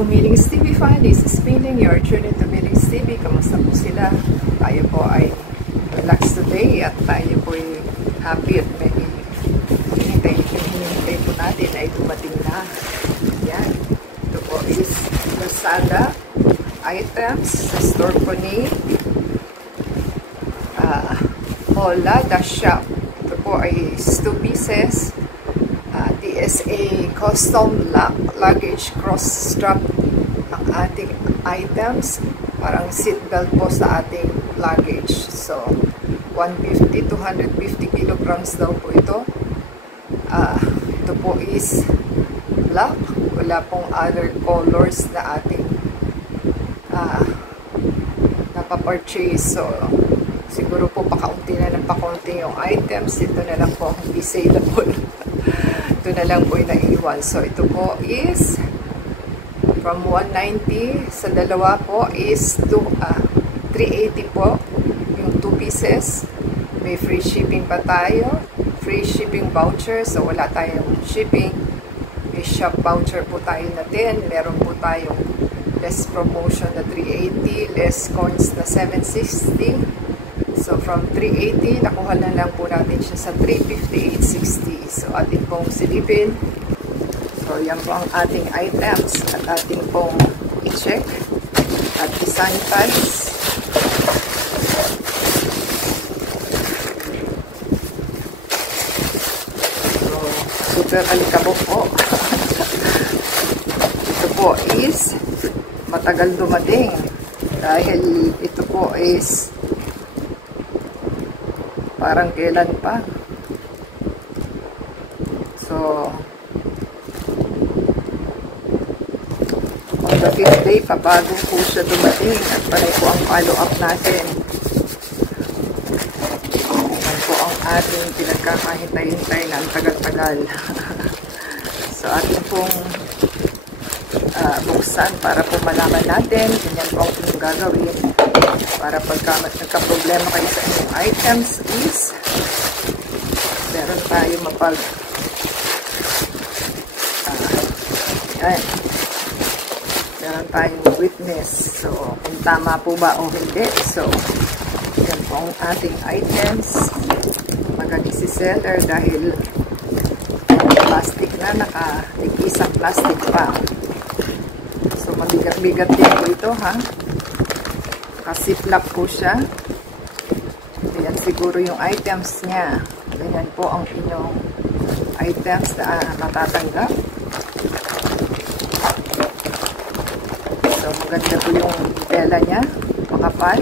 Hello, Millings TV fan. This is Milling. You're tuned into Millings TV. Kamusta po sila? Tayo po ay relax today at tayo po ay happy at may hinihintay po natin ay dumating na. Yan. Ito po is Lazada items sa store po ni Hola The Shop. Ito po ay 2 pieces. DSA custom luggage cross strap ang ating items, parang seatbelt po sa ating luggage. So 150 to 150 kilograms daw po ito. Ito po is black, wala pong other colors na ating napapurchase. So siguro po pakaunti na ng pakaunti yung items. Ito na lang po hindi saleable. Ito na lang po yung naiwan. So, ito po is from 190 sa dalawa po is 380 po yung 2 pieces. May free shipping pa tayo. Free shipping voucher. So, wala tayong shipping. May shop voucher po tayo na 10. Meron po tayong less promotion na 380. Less coins na 760. So, from 380, nakuha na lang po natin siya sa 358.60. So, ating pong silipin. So, yan po ang ating items at ating pong i-check at i-sanitize. So, super alikabok po. Ito po is matagal dumating dahil ito po is parang kailan pa. So, on the 5th day pa bago po siya dumating at panay po ang follow-up natin. Yan po ang ating pinagkakahintay-hintay na ang tagal-tagal. So, ating pong buksan para po malaman natin. Ganyan po ang inyong gagawin. Para pagka nagka-problema kayo sa inyong items is meron tayo meron tayong witness. So, kung tama po ba o hindi. So, yan po ang ating items. Magaling si seller dahil plastic na, naka-ikisang plastic pa. So, mabigat-bigat din po ito, ha? Naka-ziplock po siya. Ayan siguro yung items niya. Ganyan po ang inyong items na matatanggap. So, maganda po yung tela niya. Makapal.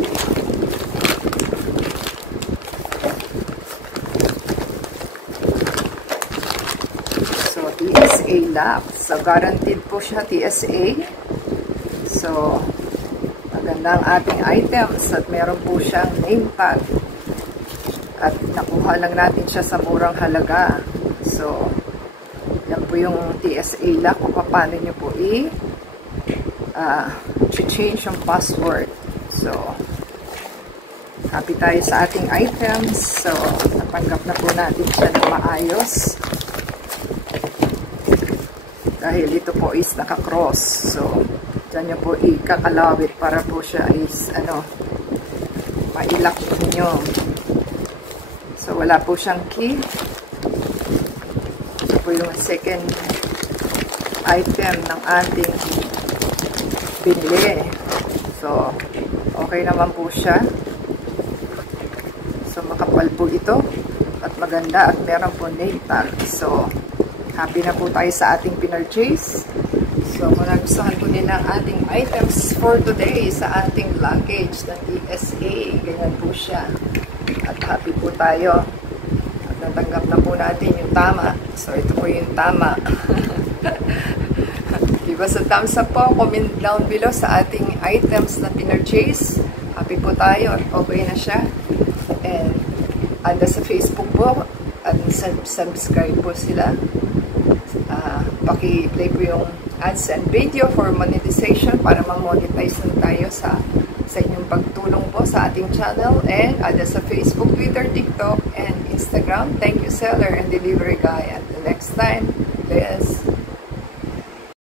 So, TSA lock. So, guaranteed po siya TSA. So, maganda ang ating items at meron po siyang name tag. At nakuha lang natin siya sa murang halaga. So, yan po yung TSA lock kung paano nyo po change yung password. So, happy tayo sa ating items. So, natanggap na po natin siya ng maayos. Dahil ito po is naka-cross. So, dyan nyo po ikakalawit para po siya is, mailak ninyo. So, wala po siyang key. Ito po yung second item ng ating binili. So, okay naman po siya. So, makapal po ito. At maganda at meron po name tag. So, happy na po tayo sa ating pinurchase. So, kung nagustuhan po nila ang ating items for today sa ating luggage ng DSA, ganyan po siya. At happy po tayo. At natanggap na po natin yung tama. So, ito po yung tama. Give us a thumbs up po. Comment down below sa ating items na pinurchase. Happy po tayo at okay na siya. And, anda sa Facebook po. At subscribe po sila. Paki-play po yung ads and video for monetization para ma-monetize na tayo sa inyong pagtulong po sa ating channel. And ada sa Facebook, Twitter, TikTok, and Instagram. Thank you, seller and delivery guy. Until next time, bless.